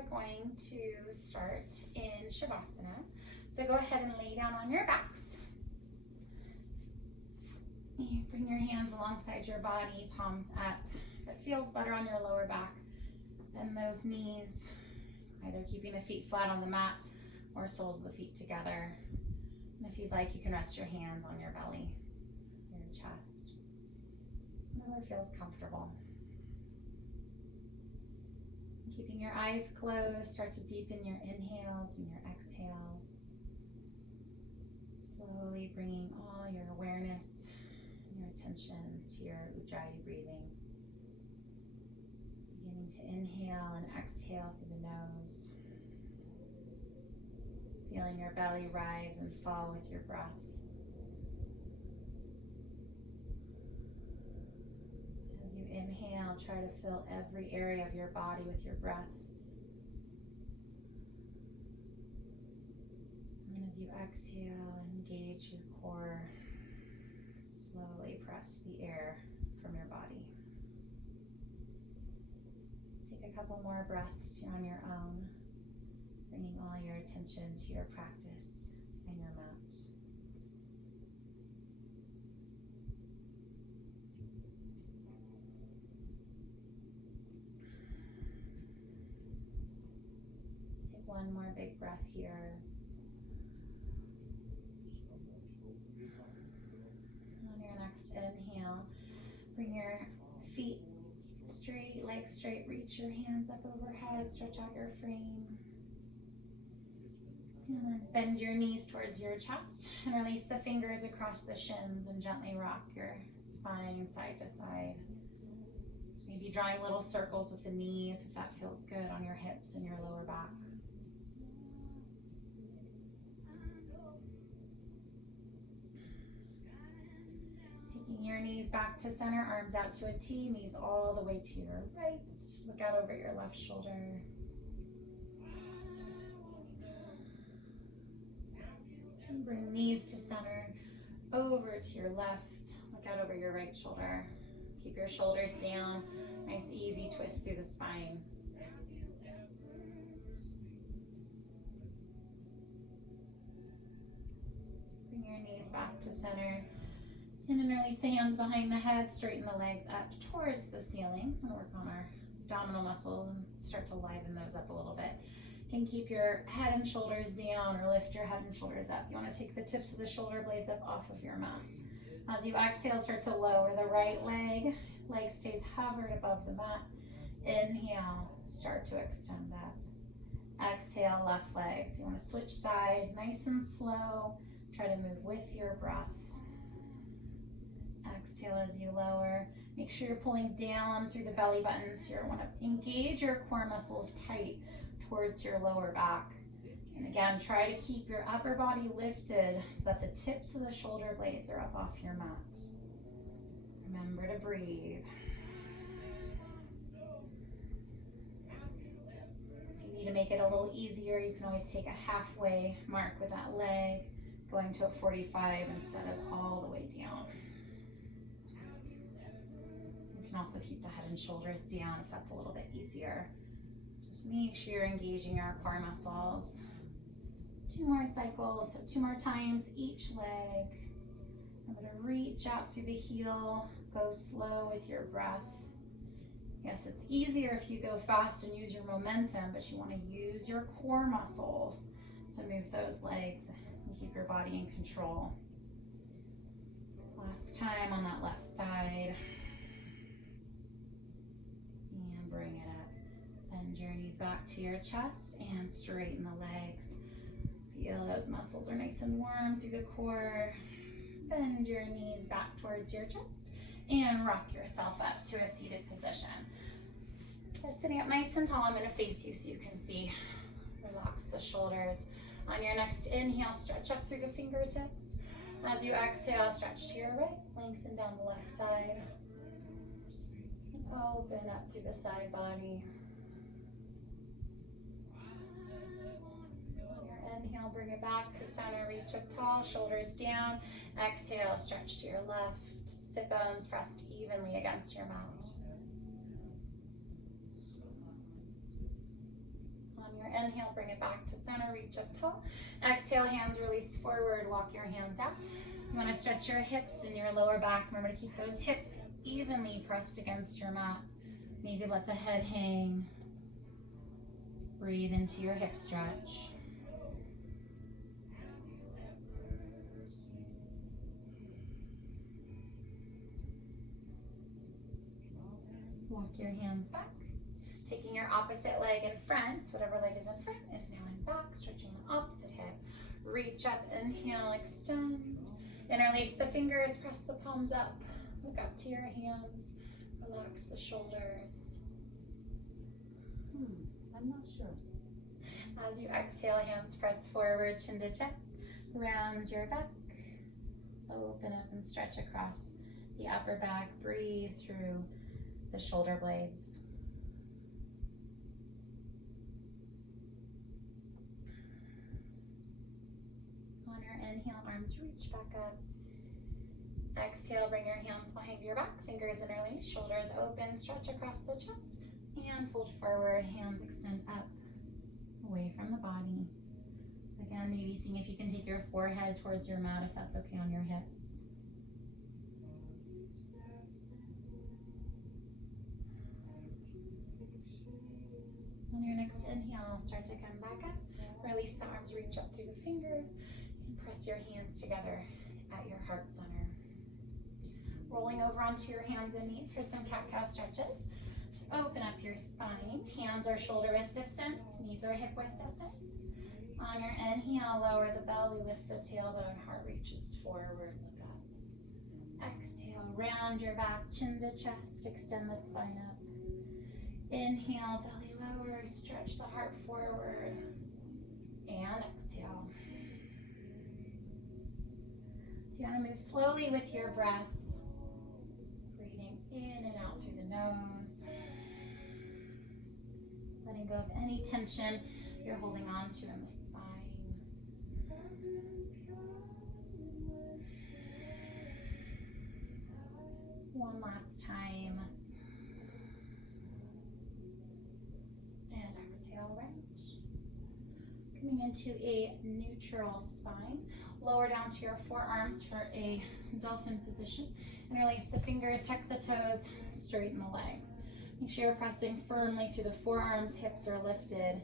are going to start in Shavasana. So go ahead and lay down on your backs. You bring your hands alongside your body, palms up. If it feels better on your lower back, bend those knees, either keeping the feet flat on the mat or soles of the feet together. And if you'd like, you can rest your hands on your belly, your chest, whatever feels comfortable. Keeping your eyes closed, start to deepen your inhales and your exhales. Slowly bringing all your awareness and your attention to your Ujjayi breathing. Beginning to inhale and exhale through the nose. Feeling your belly rise and fall with your breath. As you inhale, try to fill every area of your body with your breath. And then as you exhale, engage your core. Slowly press the air from your body. Take a couple more breaths on your own, bringing all your attention to your practice and your mat. Take one more big breath here. On your next inhale, bring your feet straight, legs straight, reach your hands up overhead, stretch out your frame. And then bend your knees towards your chest and release the fingers across the shins and gently rock your spine side to side. Maybe drawing little circles with the knees if that feels good on your hips and your lower back. Taking your knees back to center, arms out to a T, knees all the way to your right. Look out over your left shoulder. And bring knees to center, over to your left. Look out over your right shoulder. Keep your shoulders down. Nice easy twist through the spine. Bring your knees back to center. And then release the hands behind the head, straighten the legs up towards the ceiling. We'll work on our abdominal muscles and start to liven those up a little bit. You can keep your head and shoulders down or lift your head and shoulders up. You want to take the tips of the shoulder blades up off of your mat. As you exhale, start to lower the right leg. Leg stays hovered above the mat. Inhale, start to extend up. Exhale, left leg. So you want to switch sides, nice and slow. Try to move with your breath. Exhale as you lower. Make sure you're pulling down through the belly button. So you want to engage your core muscles tight towards your lower back. And again, try to keep your upper body lifted so that the tips of the shoulder blades are up off your mat. Remember to breathe. If you need to make it a little easier, you can always take a halfway mark with that leg, going to a 45 instead of all the way down. You can also keep the head and shoulders down if that's a little bit easier. Just make sure you're engaging your core muscles. 2 more cycles, so 2 more times each leg. I'm going to reach out through the heel, go slow with your breath. Yes, it's easier if you go fast and use your momentum, but you want to use your core muscles to move those legs and keep your body in control. Last time on that left side. And bring it up. Bend your knees back to your chest and straighten the legs. Feel those muscles are nice and warm through the core. Bend your knees back towards your chest and rock yourself up to a seated position. So sitting up nice and tall, I'm going to face you so you can see. Relax the shoulders. On your next inhale, stretch up through the fingertips. As you exhale, stretch to your right, lengthen down the left side. And open up through the side body. Inhale, bring it back to center, reach up tall, shoulders down. Exhale, stretch to your left. Sit bones pressed evenly against your mat. Inhale, bring it back to center, reach up tall. Exhale, hands release forward, walk your hands out. You want to stretch your hips and your lower back. Remember to keep those hips evenly pressed against your mat. Maybe let the head hang. Breathe into your hip stretch. Walk your hands back. Taking your opposite leg in front, whatever leg is in front is now in back, stretching the opposite hip. Reach up, inhale, extend. Interlace the fingers, press the palms up. Look up to your hands. Relax the shoulders. I'm not sure. As you exhale, hands press forward, chin to chest. Round your back. Open up and stretch across the upper back. Breathe through the shoulder blades. On your inhale, arms reach back up. Exhale, bring your hands behind your back, fingers interlace, shoulders open, stretch across the chest, and fold forward, hands extend up, away from the body. So again, maybe seeing if you can take your forehead towards your mat, if that's okay on your hips. On your next inhale, start to come back up. Release the arms, reach up through the fingers, and press your hands together at your heart center. Rolling over onto your hands and knees for some cat-cow stretches. To open up your spine, hands are shoulder width distance, knees are hip width distance. On your inhale, lower the belly, lift the tailbone, heart reaches forward, look up. Exhale, round your back, chin to chest, extend the spine up. Inhale, belly lower, stretch the heart forward, and exhale. So you want to move slowly with your breath, breathing in and out through the nose, letting go of any tension you're holding on to in the spine. One last time. And exhale, round. Coming into a neutral spine. Lower down to your forearms for a dolphin position. Interlace the fingers, tuck the toes, straighten the legs. Make sure you're pressing firmly through the forearms, hips are lifted.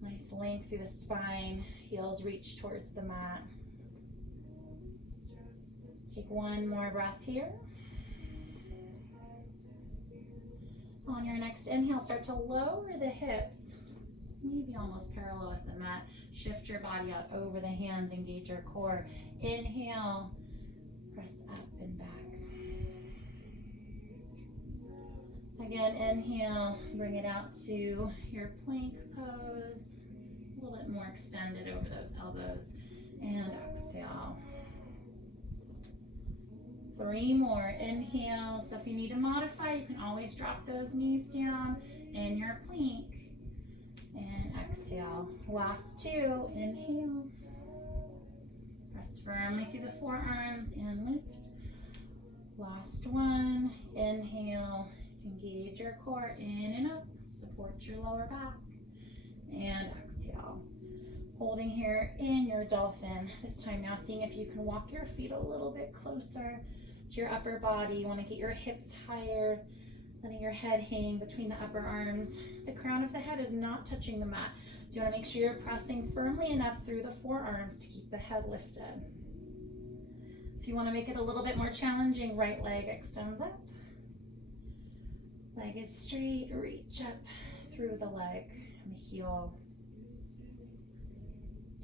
Nice length through the spine, heels reach towards the mat. Take one more breath here. On your next inhale, start to lower the hips, maybe almost parallel with the mat. Shift your body out over the hands, engage your core. Inhale, press up and back. Again, inhale, bring it out to your plank pose. A little bit more extended over those elbows. And exhale. 3 more. Inhale. So if you need to modify, you can always drop those knees down in your plank. And exhale. Last 2. Inhale. Press firmly through the forearms and lift. Last 1. Inhale. Engage your core in and up. Support your lower back. And exhale. Holding here in your dolphin. This time now seeing if you can walk your feet a little bit closer to your upper body. You want to get your hips higher, letting your head hang between the upper arms. The crown of the head is not touching the mat. So you want to make sure you're pressing firmly enough through the forearms to keep the head lifted. If you want to make it a little bit more challenging, right leg extends up. Leg is straight, reach up through the leg and the heel.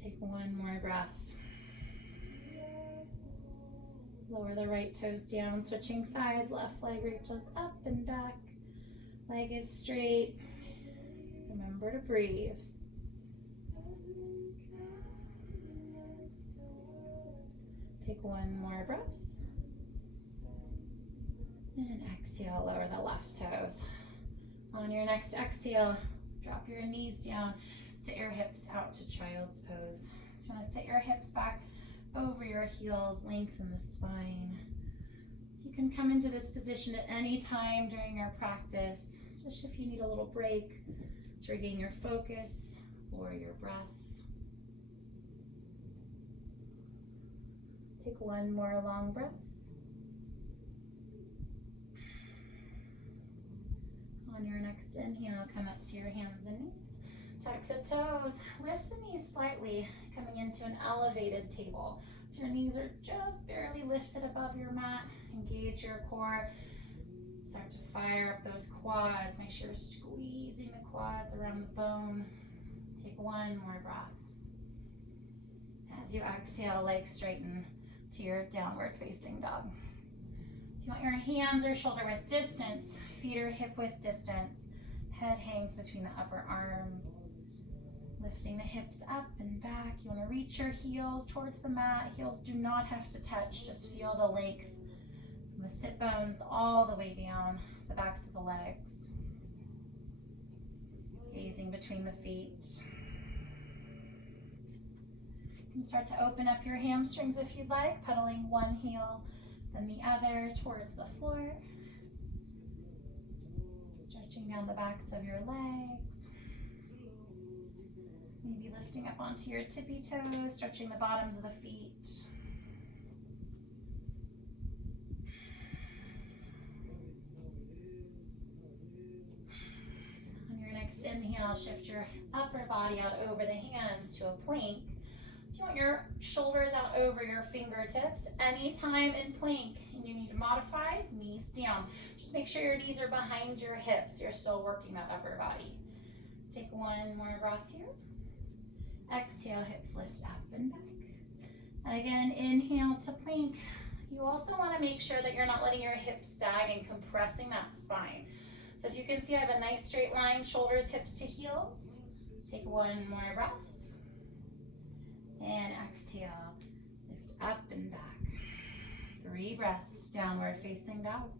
Take one more breath. Lower the right toes down, switching sides. Left leg reaches up and back. Leg is straight. Remember to breathe. Take one more breath. And exhale, lower the left toes. On your next exhale, drop your knees down. Sit your hips out to child's pose. So you want to sit your hips back over your heels, lengthen the spine. You can come into this position at any time during your practice, especially if you need a little break to regain your focus or your breath. Take one more long breath. On your next inhale, come up to your hands and knees. Tuck the toes, lift the knees slightly, coming into an elevated table. So your knees are just barely lifted above your mat. Engage your core. Start to fire up those quads. Make sure you're squeezing the quads around the bone. Take one more breath. As you exhale, legs straighten to your downward facing dog. So you want your hands or shoulder width distance, feet are hip width distance, head hangs between the upper arms. Lifting the hips up and back. You want to reach your heels towards the mat. Heels do not have to touch, just feel the length from the sit bones all the way down the backs of the legs. Gazing between the feet. You can start to open up your hamstrings if you'd like, pedaling one heel, then the other towards the floor. Stretching down the backs of your legs. Maybe lifting up onto your tippy toes, stretching the bottoms of the feet. On your next inhale, shift your upper body out over the hands to a plank. So you want your shoulders out over your fingertips. Anytime in plank and you need to modify, knees down. Just make sure your knees are behind your hips. You're still working that upper body. Take one more breath here. Exhale, hips lift up and back. Again, inhale to plank. You also want to make sure that you're not letting your hips sag and compressing that spine. So if you can see, I have a nice straight line, shoulders, hips to heels. Take one more breath. And exhale, lift up and back. 3 breaths, downward facing dog.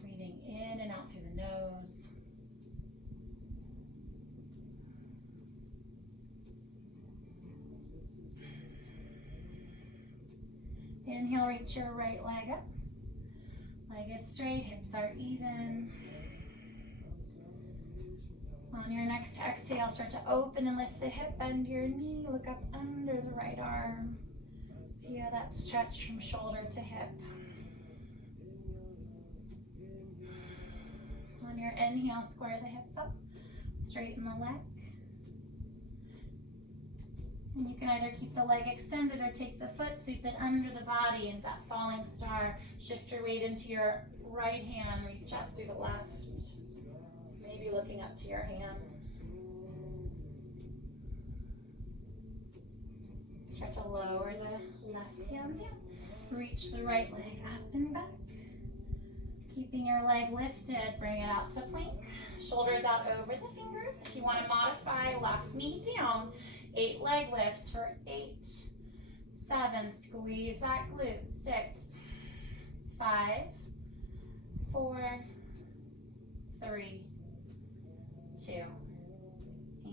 Breathing in and out through the nose. Inhale, reach your right leg up. Leg is straight, hips are even. On your next exhale, start to open and lift the hip, bend your knee, look up under the right arm. Feel that stretch from shoulder to hip. On your inhale, square the hips up, straighten the leg. And you can either keep the leg extended or take the foot, sweep it under the body into that falling star. Shift your weight into your right hand, reach up through the left. Maybe looking up to your hands. Start to lower the left hand down. Reach the right leg up and back. Keeping your leg lifted, bring it out to plank. Shoulders out over the fingers. If you want to modify, left knee down. 8 leg lifts for 8, 7, squeeze that glute, 6, 5, 4, 3, 2,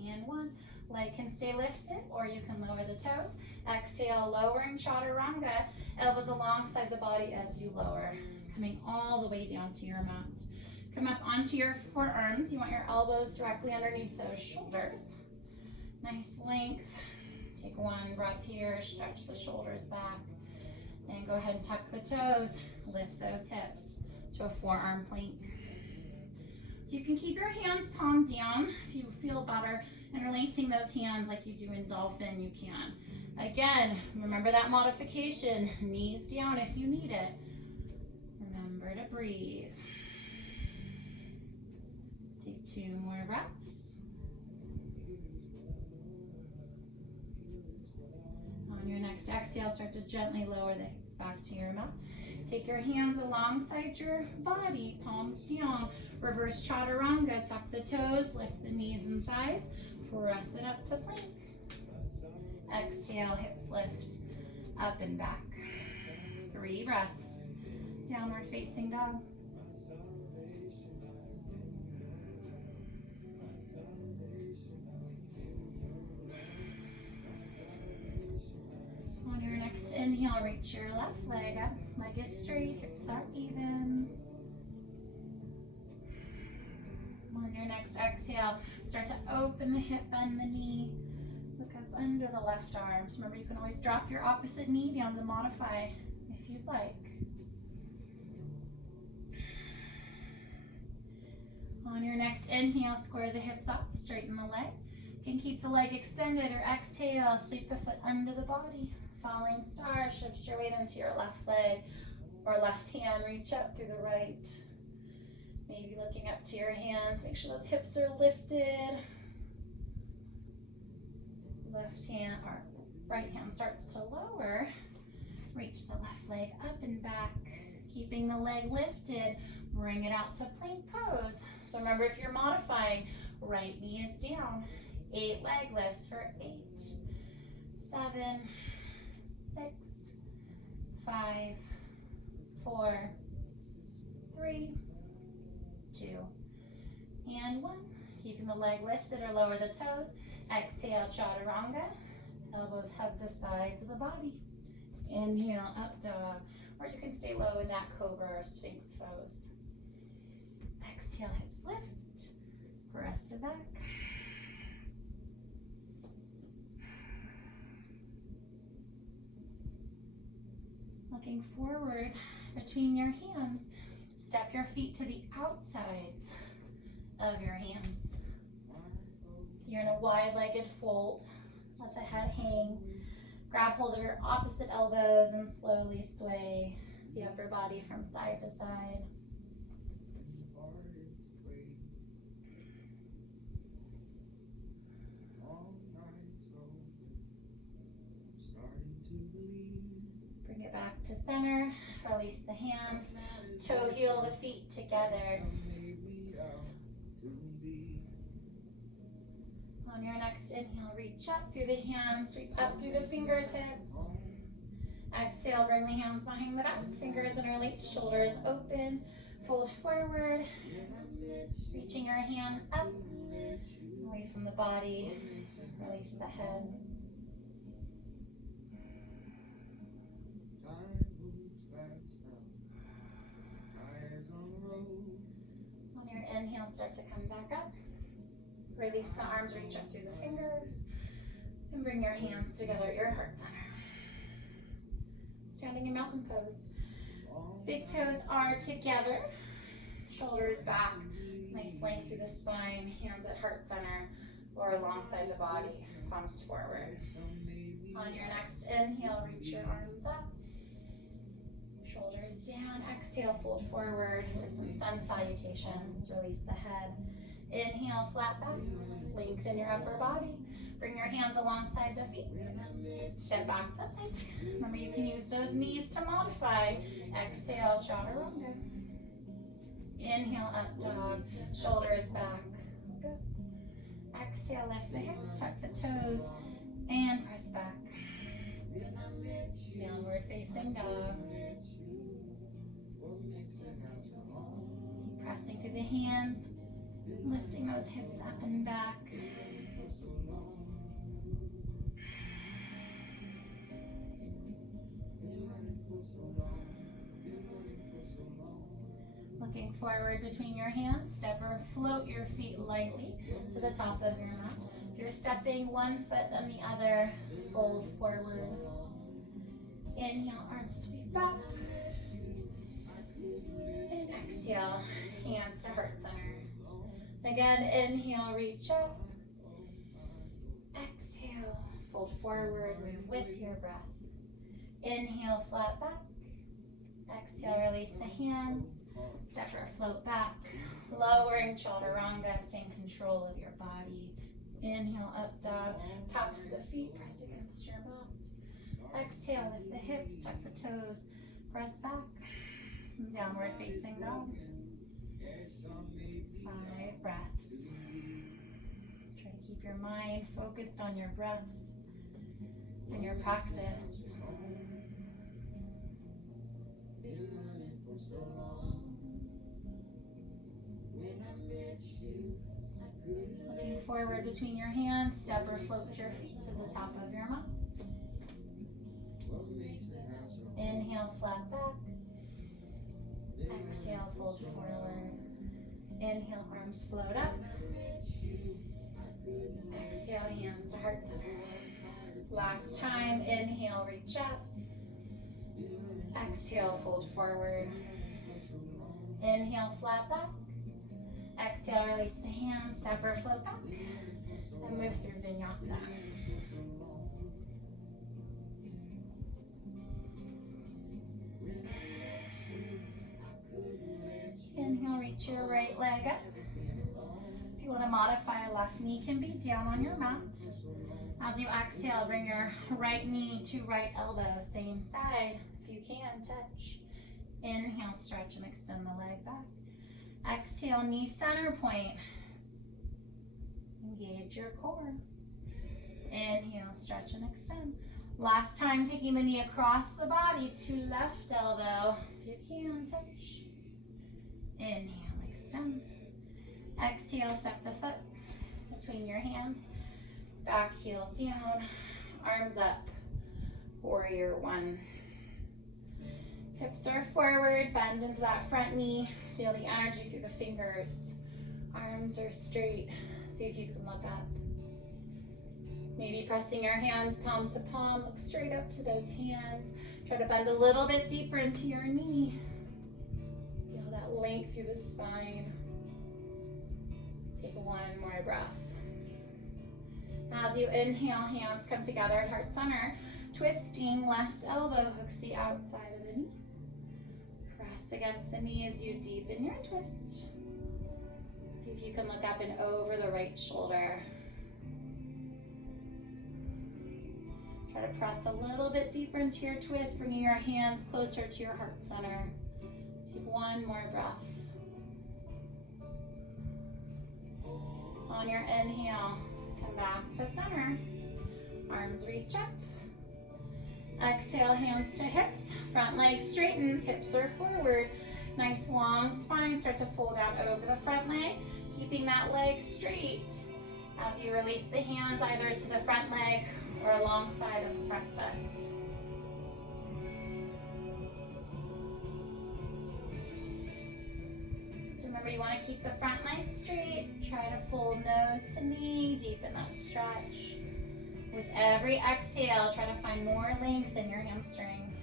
and 1. Leg can stay lifted or you can lower the toes. Exhale, lowering chaturanga, elbows alongside the body as you lower, coming all the way down to your mat. Come up onto your forearms. You want your elbows directly underneath those shoulders. Nice length. Take one breath here, stretch the shoulders back. And go ahead and tuck the toes, lift those hips to a forearm plank. So you can keep your hands palm down if you feel better. Interlacing those hands like you do in dolphin, you can. Again, remember that modification, knees down if you need it. Remember to breathe. Take 2 more breaths. On your next exhale, start to gently lower the hips back to your mat. Take your hands alongside your body, palms down. Reverse chaturanga, tuck the toes, lift the knees and thighs. Press it up to plank. Exhale, hips lift, up and back. 3 breaths. Downward facing dog. On your next inhale, reach your left leg up. Leg is straight, hips are even. On your next exhale, start to open the hip, bend the knee. Look up under the left arms. Remember, you can always drop your opposite knee down to modify if you'd like. On your next inhale, square the hips up, straighten the leg. You can keep the leg extended or exhale, sweep the foot under the body. Falling star, shift your weight into your left leg or left hand, reach up through the right. Maybe looking up to your hands, make sure those hips are lifted. Left hand or right hand starts to lower. Reach the left leg up and back, keeping the leg lifted. Bring it out to plank pose. So remember, if you're modifying, right knee is down. 8 leg lifts for 8, 7, 6, 5, 4, 3, 2, and 1. Keeping the leg lifted or lower the toes. Exhale, chaturanga. Elbows hug the sides of the body. Inhale, up dog. Or you can stay low in that cobra or sphinx pose. Exhale, hips lift. Press it back. Looking forward between your hands. Step your feet to the outsides of your hands. So you're in a wide-legged fold. Let the head hang. Grab hold of your opposite elbows and slowly sway the upper body from side to side. Bring it back to center. Release the hands. Toe heel the feet together. On your next inhale, reach up through the hands, sweep up through the fingertips. Exhale, bring the hands behind the back, fingers interlace, shoulders open, fold forward, reaching your hands up, away from the body, release the head. On your inhale, start to come back up. Release the arms, reach up through the fingers, and bring your hands together at your heart center. Standing in mountain pose. Big toes are together, shoulders back, nice length through the spine, hands at heart center or alongside the body, palms forward. On your next inhale, reach your arms up, shoulders down. Exhale, fold forward for some sun salutations. Release the head. Inhale, flat back, lengthen your upper body. Bring your hands alongside the feet. Step back to plank. Remember, you can use those knees to modify. Exhale, chaturanga. Inhale, up dog, shoulders back. Good. Exhale, lift the hips, tuck the toes, and press back. Downward facing dog. Keep pressing through the hands. Lifting those hips up and back. Looking forward between your hands, step or float your feet lightly to the top of your mat. If you're stepping one foot then the other, fold forward. Inhale, arms sweep back. And exhale, hands to heart center. Again, inhale, reach up. Exhale, fold forward, move with your breath. Inhale, flat back. Exhale, release the hands. Step or float back. Lowering chaturanga, stay in control of your body. Inhale, up dog. Tops of the feet, press against your mat. Exhale, lift the hips, tuck the toes, press back. Downward facing dog. 5 breaths. Try to keep your mind focused on your breath and your practice. Looking forward between your hands, step or float your feet to the top of your mat. Inhale, flat back. Exhale, fold forward. Inhale. Inhale, arms float up. Exhale, hands to heart center. Last time, inhale, reach up. Exhale, fold forward. Inhale, flat back. Exhale, release the hands, step or float back. And move through vinyasa. Inhale, reach your right leg up. If you want to modify, left knee can be down on your mat. As you exhale, bring your right knee to right elbow, same side. If you can, touch. Inhale, stretch and extend the leg back. Exhale, knee center point. Engage your core. Inhale, stretch and extend. Last time, taking the knee across the body to left elbow. If you can, touch. Inhale, extend. Exhale, step the foot between your hands. Back heel down, arms up. Warrior one. Hips are forward, bend into that front knee. Feel the energy through the fingers. Arms are straight. See if you can look up. Maybe pressing your hands palm to palm. Look straight up to those hands. Try to bend a little bit deeper into your knee. Feel that length through the spine. Take one more breath. As you inhale, hands come together at heart center. Twisting, left elbow hooks the outside of the knee. Press against the knee as you deepen your twist. See if you can look up and over the right shoulder. Try to press a little bit deeper into your twist, bringing your hands closer to your heart center. Take one more breath. On your inhale, come back to center. Arms reach up. Exhale, hands to hips. Front leg straightens, hips are forward. Nice long spine, start to fold out over the front leg, keeping that leg straight as you release the hands either to the front leg or alongside of the front foot. So remember, you want to keep the front leg straight. Try to fold nose to knee, deepen that stretch. With every exhale, try to find more length in your hamstring.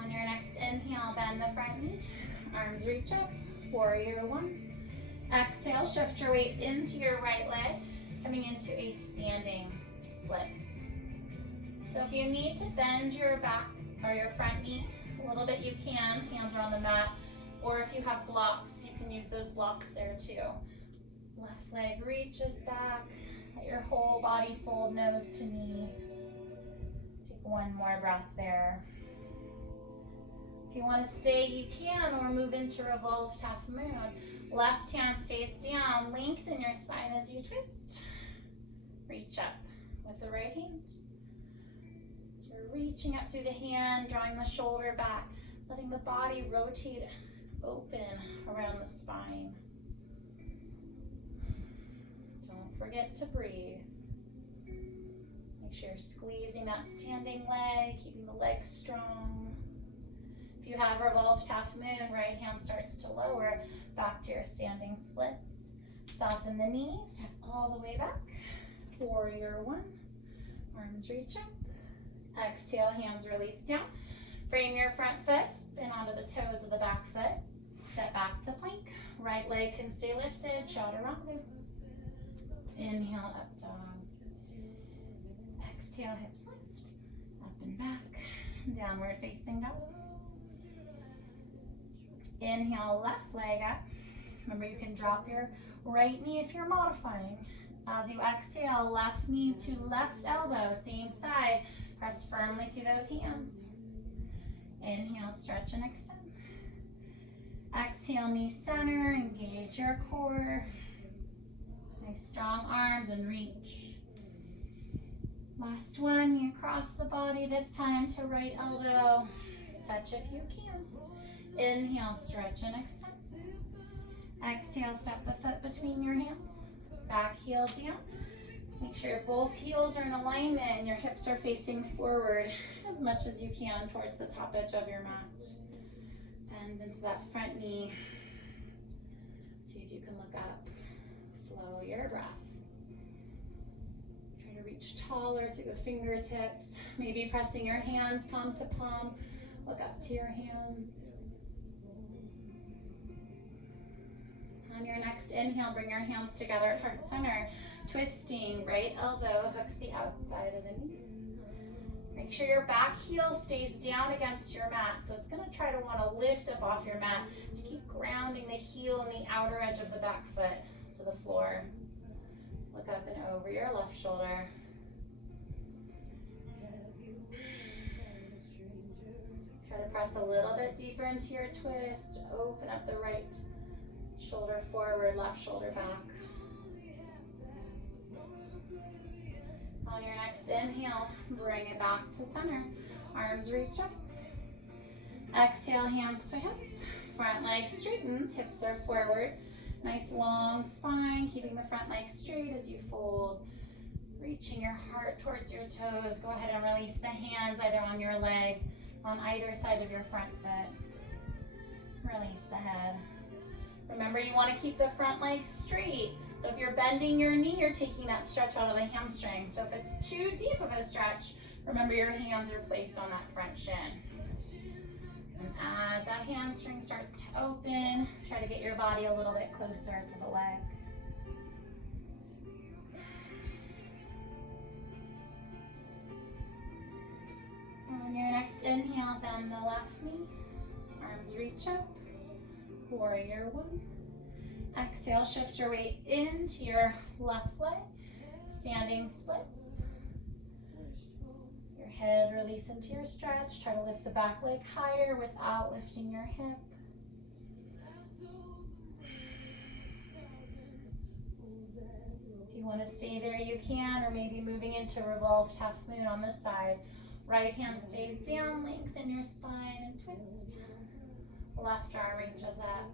On your next inhale, bend the front knee. Arms reach up, warrior one. Exhale, shift your weight into your right leg, coming into a standing splits. So if you need to bend your back or your front knee a little bit, you can. Hands are on the mat. Or if you have blocks, you can use those blocks there too. Left leg reaches back. Let your whole body fold nose to knee. Take one more breath there. If you want to stay, you can, or move into revolved half moon. Left hand stays down. Lengthen your spine as you twist. Reach up with the right hand. Reaching up through the hand, drawing the shoulder back, letting the body rotate open around the spine. Don't forget to breathe. Make sure you're squeezing that standing leg, keeping the legs strong. If you have revolved half moon, right hand starts to lower back to your standing splits. Soften the knees, step all the way back. Warrior one, arms reach up. Exhale, hands release down. Frame your front foot, spin onto the toes of the back foot. Step back to plank. Right leg can stay lifted, chaturanga. Inhale, up dog. Exhale, hips lift. Up and back. Downward facing dog. Inhale, left leg up. Remember, you can drop your right knee if you're modifying. As you exhale, left knee to left elbow, same side. Press firmly through those hands. Inhale, stretch and extend. Exhale, knee center, engage your core. Nice strong arms and reach. Last one, you cross the body, this time to right elbow. Touch if you can. Inhale, stretch and extend. Exhale, step the foot between your hands. Back heel down. Make sure both heels are in alignment and your hips are facing forward as much as you can towards the top edge of your mat. Bend into that front knee. See if you can look up. Slow your breath. Try to reach taller through the fingertips. Maybe pressing your hands palm to palm. Look up to your hands. On your next inhale, bring your hands together at heart center. Twisting, right elbow hooks the outside of the knee. Make sure your back heel stays down against your mat. So it's gonna try to wanna lift up off your mat. Just keep grounding the heel and the outer edge of the back foot to the floor. Look up and over your left shoulder. Try to press a little bit deeper into your twist. Open up the right shoulder forward, left shoulder back. On your next inhale, bring it back to center. Arms reach up. Exhale, hands to hips. Front leg straightens, hips are forward. Nice long spine, keeping the front leg straight as you fold. Reaching your heart towards your toes. Go ahead and release the hands either on your leg, on either side of your front foot. Release the head. Remember, you want to keep the front leg straight. So if you're bending your knee, you're taking that stretch out of the hamstring. So if it's too deep of a stretch, remember your hands are placed on that front shin. And as that hamstring starts to open, try to get your body a little bit closer to the leg. On your next inhale, bend the left knee. Arms reach up. Warrior one. Exhale, shift your weight into your left leg. Standing splits. Your head release into your stretch. Try to lift the back leg higher without lifting your hip. If you want to stay there, you can, or maybe moving into revolved half moon on this side. Right hand stays down, lengthen your spine and twist. Left arm reaches up.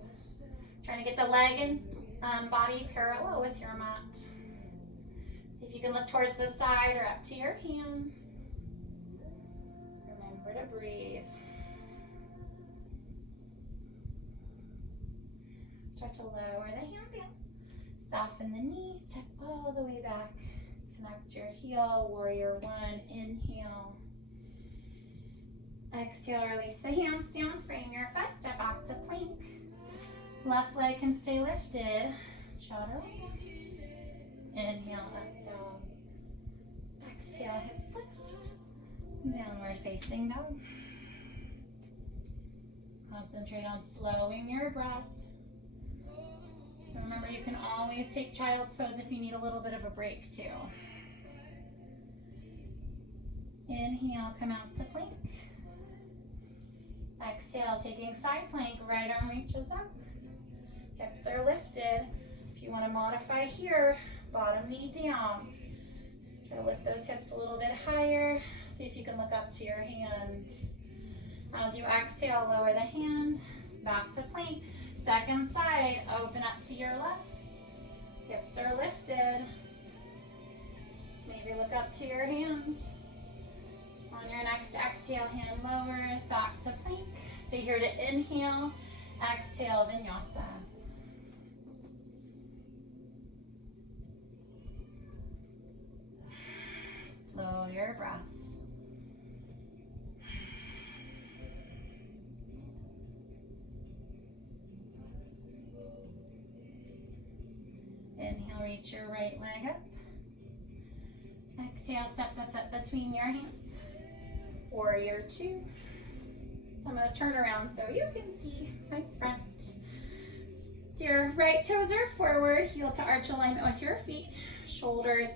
Trying to get the leg and body parallel with your mat. See if you can look towards the side or up to your hand. Remember to breathe. Start to lower the hand down. Soften the knee, step all the way back. Connect your heel, warrior one, inhale. Exhale, release the hands down, frame your foot, step back to plank. Left leg can stay lifted. Chaturanga. Inhale, up dog. Exhale, hips lift. Downward facing dog. Concentrate on slowing your breath. So remember, you can always take child's pose if you need a little bit of a break too. Inhale, come out to plank. Exhale, taking side plank, right arm reaches up. Hips are lifted. If you want to modify here, bottom knee down. Try to lift those hips a little bit higher. See if you can look up to your hand. As you exhale, lower the hand, back to plank. Second side, open up to your left. Hips are lifted. Maybe look up to your hand. On your next exhale, hand lowers, back to plank. Stay here to inhale, exhale, vinyasa. Slow your breath. Inhale, reach your right leg up. Exhale, step the foot between your hands. Warrior two. So I'm going to turn around so you can see my front. So your right toes are forward, heel to arch alignment with your feet. Shoulders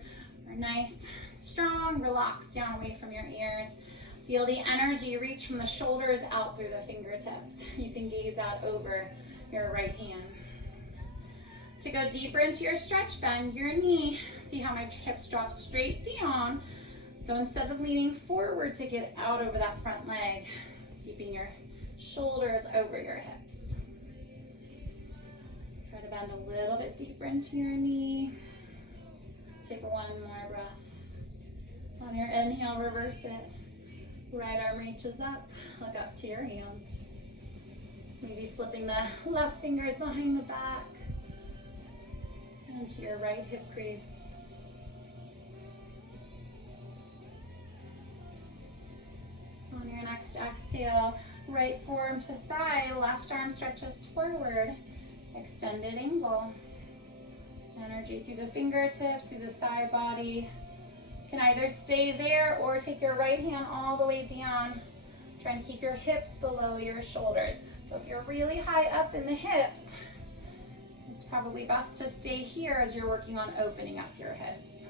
are nice, strong, relaxed down away from your ears. Feel the energy reach from the shoulders out through the fingertips. You can gaze out over your right hand. To go deeper into your stretch, bend your knee. See how my hips drop straight down. So instead of leaning forward to get out over that front leg, keeping your shoulders over your hips. Try to bend a little bit deeper into your knee. Take one more breath. On your inhale, reverse it. Right arm reaches up, look up to your hand. Maybe slipping the left fingers behind the back and to your right hip crease. On your next exhale, right forearm to thigh, left arm stretches forward, extended angle. Energy through the fingertips, through the side body. You can either stay there or take your right hand all the way down. Try and keep your hips below your shoulders. So if you're really high up in the hips, it's probably best to stay here as you're working on opening up your hips.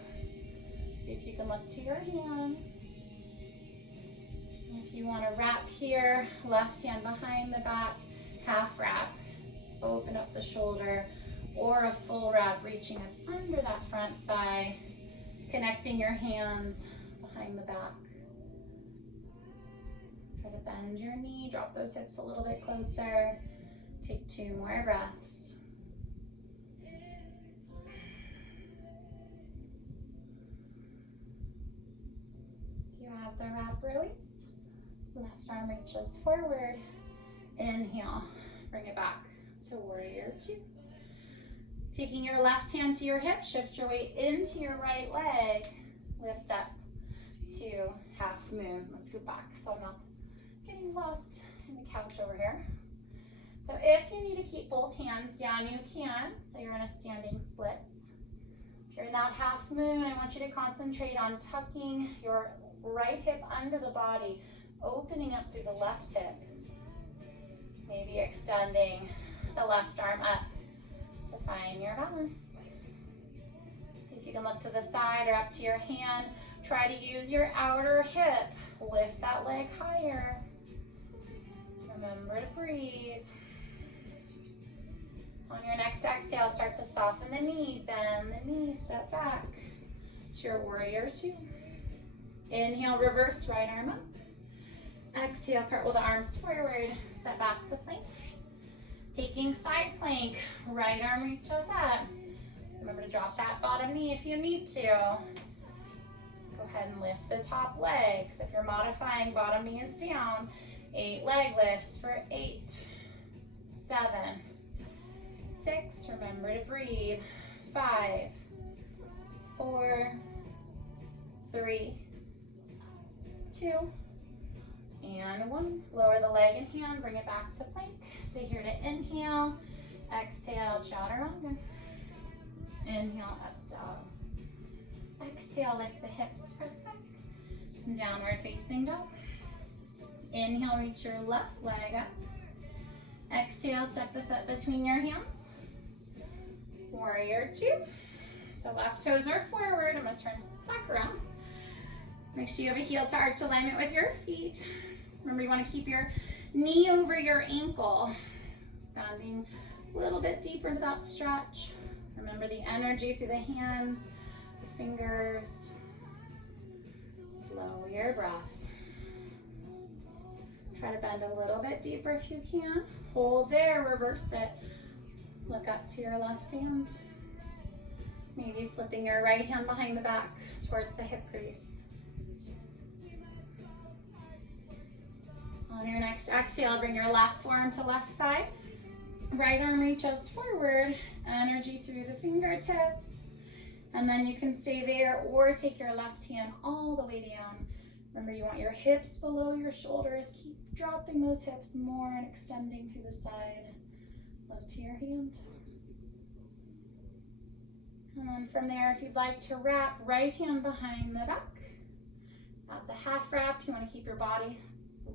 See if you can look to your hand. If you want to wrap here, left hand behind the back, half wrap, open up the shoulder, or a full wrap, reaching up under that front thigh, connecting your hands behind the back. Try to bend your knee, drop those hips a little bit closer. Take 2 more breaths. You have the wrap release. Left arm reaches forward. Inhale, bring it back to warrior 2. Taking your left hand to your hip, shift your weight into your right leg. Lift up to half moon. Let's scoot back so I'm not getting lost in the couch over here. So if you need to keep both hands down, you can. So you're in a standing splits. If you're in that half moon, I want you to concentrate on tucking your right hip under the body, opening up through the left hip. Maybe extending the left arm up to find your balance. See if you can look to the side or up to your hand. Try to use your outer hip. Lift that leg higher. Remember to breathe. On your next exhale, start to soften the knee. Bend the knee, step back to your warrior 2. Inhale, reverse right arm up. Exhale, cartwheel the arms forward. Step back to plank. Taking side plank, right arm reaches up. So remember to drop that bottom knee if you need to. Go ahead and lift the top leg. So if you're modifying, bottom knee is down. 8 leg lifts for 8, 7, 6. Remember to breathe. 5, 4, 3, 2, and 1. Lower the leg and hand, bring it back to plank. Stay here to inhale, exhale, chaturanga. Inhale, up dog. Exhale, lift the hips, press back. Downward facing dog. Inhale, reach your left leg up. Exhale, step the foot between your hands. Warrior 2. So left toes are forward. I'm going to turn back around. Make sure you have a heel to arch alignment with your feet. Remember, you want to keep your knee over your ankle. Bending a little bit deeper into that stretch. Remember the energy through the hands, the fingers. Slow your breath. Try to bend a little bit deeper if you can. Hold there, reverse it. Look up to your left hand. Maybe slipping your right hand behind the back towards the hip crease. On your next exhale, bring your left forearm to left thigh. Right arm reaches forward, energy through the fingertips. And then you can stay there or take your left hand all the way down. Remember, you want your hips below your shoulders. Keep dropping those hips more and extending through the side. Look to your hand. And then from there, if you'd like to wrap, right hand behind the back. That's a half wrap. You want to keep your body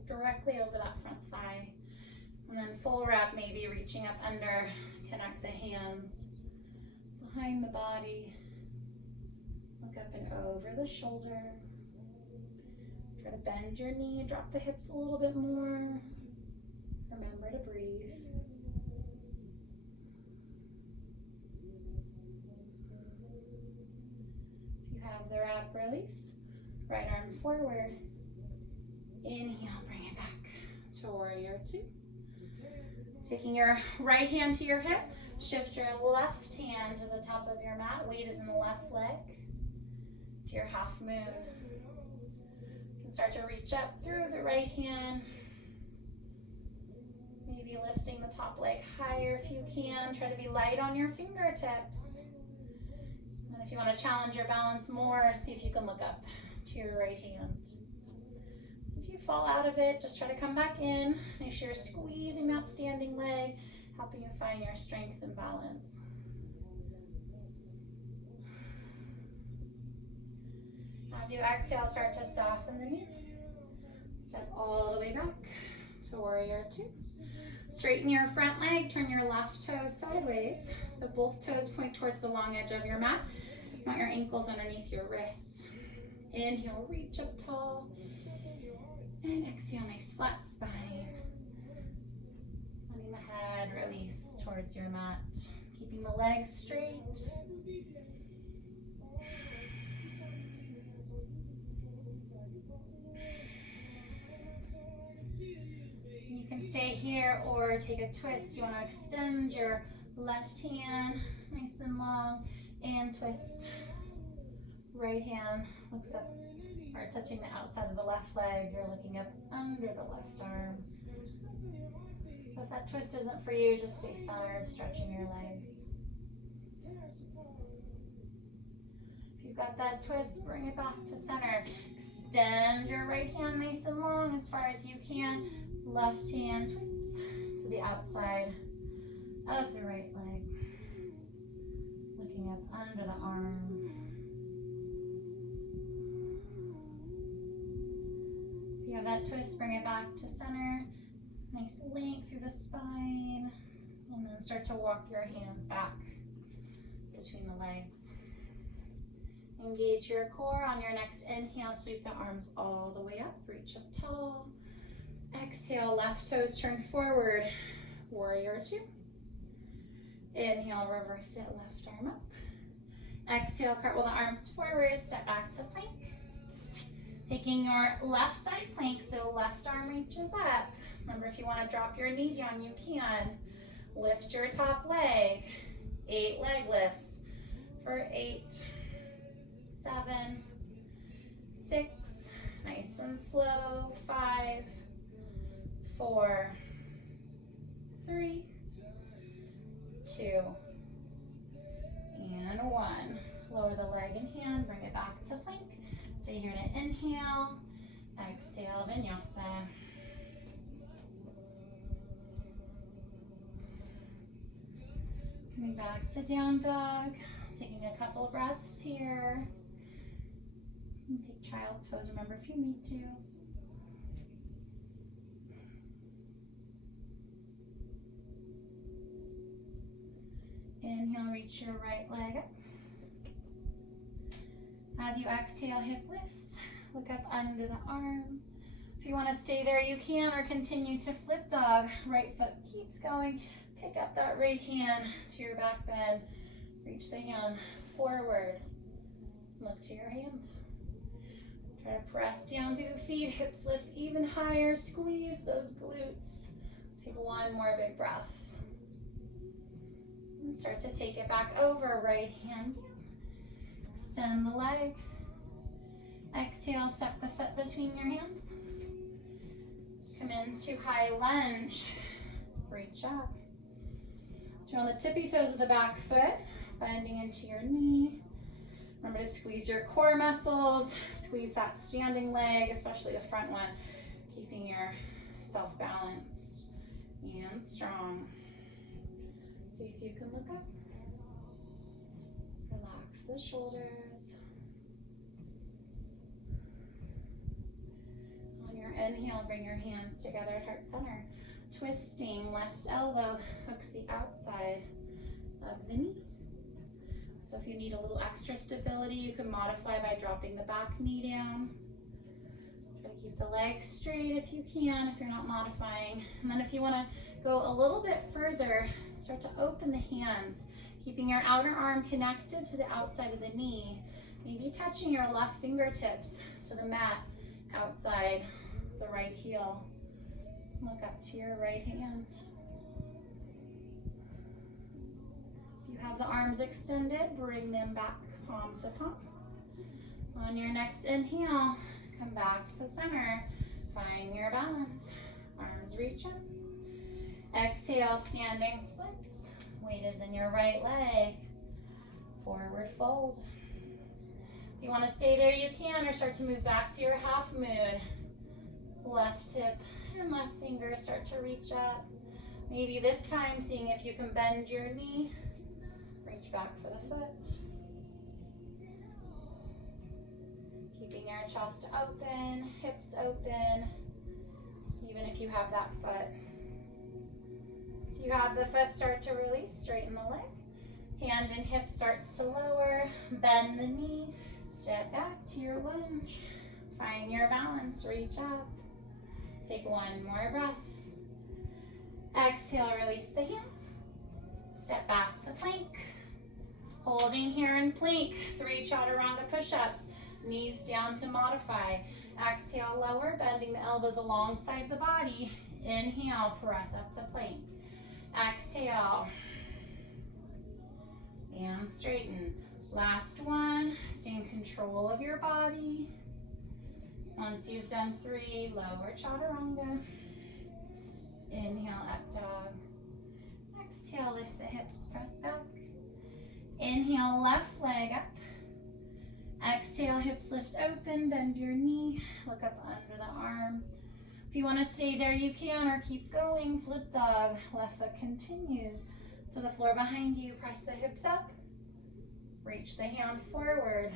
directly over that front thigh. And then full wrap, maybe reaching up under, connect the hands behind the body. Look up and over the shoulder. Try to bend your knee, drop the hips a little bit more. Remember to breathe. If you have the wrap, release. Right arm forward. Inhale, bring it back to warrior 2. Taking your right hand to your hip, shift your left hand to the top of your mat. Weight is in the left leg. to your half moon. You can start to reach up through the right hand. Maybe lifting the top leg higher if you can. Try to be light on your fingertips. And if you want to challenge your balance more, see if you can look up to your right hand. So if you fall out of it, just try to come back in. Make sure you're squeezing that standing leg, helping you find your strength and balance. As you exhale, start to soften the knee. Step all the way back to warrior two. Straighten your front leg, turn your left toes sideways. So both toes point towards the long edge of your mat. You want your ankles underneath your wrists. Inhale, reach up tall. And exhale, nice flat spine. Letting the head release towards your mat. Keeping the legs straight. You can stay here or take a twist. You want to extend your left hand nice and long and twist. Right hand looks up or touching the outside of the left leg. You're looking up under the left arm. So if that twist isn't for you, just stay centered, stretching your legs. If you've got that twist, bring it back to center. Extend your right hand nice and long as far as you can. Left hand twist to the outside of the right leg. Looking up under the arm. If you have that twist, bring it back to center. Nice length through the spine. And then start to walk your hands back between the legs. Engage your core. On your next inhale, sweep the arms all the way up. Reach up tall. Exhale, left toes turn forward. Warrior two. Inhale, reverse it, left arm up. Exhale, cartwheel the arms forward, step back to plank. Taking your left side plank, so left arm reaches up. Remember, if you want to drop your knee down, you can. Lift your top leg. 8 leg lifts for 8, 7, 6, nice and slow, 5, 4, 3, 2, and 1. Lower the leg and hand, bring it back to plank. Stay here to inhale, exhale, vinyasa. Coming back to down dog, taking a couple breaths here. You can take child's pose, remember, if you need to. Inhale, reach your right leg up. As you exhale, hip lifts. Look up under the arm. If you want to stay there, you can, or continue to flip dog. Right foot keeps going. Pick up that right hand to your back bend. Reach the hand forward. Look to your hand. Try to press down through the feet. Hips lift even higher. Squeeze those glutes. Take one more big breath. And start to take it back over. Right hand down. Extend the leg. Exhale, step the foot between your hands. Come into high lunge. Reach up. Turn on the tippy toes of the back foot, bending into your knee. Remember to squeeze your core muscles, squeeze that standing leg, especially the front one, keeping yourself balanced and strong. See if you can look up. Relax the shoulders. On your inhale, bring your hands together at heart center. Twisting, left elbow hooks the outside of the knee. So if you need a little extra stability, you can modify by dropping the back knee down. Try to keep the legs straight if you can, if you're not modifying. And then if you want to go a little bit further, start to open the hands, keeping your outer arm connected to the outside of the knee. Maybe touching your left fingertips to the mat outside the right heel. Look up to your right hand. You have the arms extended, bring them back palm to palm. On your next inhale, come back to center. Find your balance. Arms reach up. Exhale, standing splits. Weight is in your right leg. Forward fold. If you want to stay there, you can, or start to move back to your half moon. Left hip and left finger start to reach up. Maybe this time seeing if you can bend your knee. Reach back for the foot. Keeping your chest open, hips open, even if you have that foot. If you have the foot, start to release, straighten the leg. Hand and hip starts to lower, bend the knee, step back to your lunge. Find your balance, reach up. Take one more breath. Exhale, release the hands. Step back to plank. Holding here in plank, 3 chaturanga push-ups. Knees down to modify. Exhale, lower, bending the elbows alongside the body. Inhale, press up to plank. Exhale. And straighten. Last one, stay in control of your body. Once you've done 3, lower chaturanga. Inhale, up dog. Exhale, lift the hips, press back. Inhale, left leg up. Exhale, hips lift open, bend your knee, look up under the arm. If you want to stay there, you can, or keep going. Flip dog, left foot continues to the floor behind you. Press the hips up, reach the hand forward,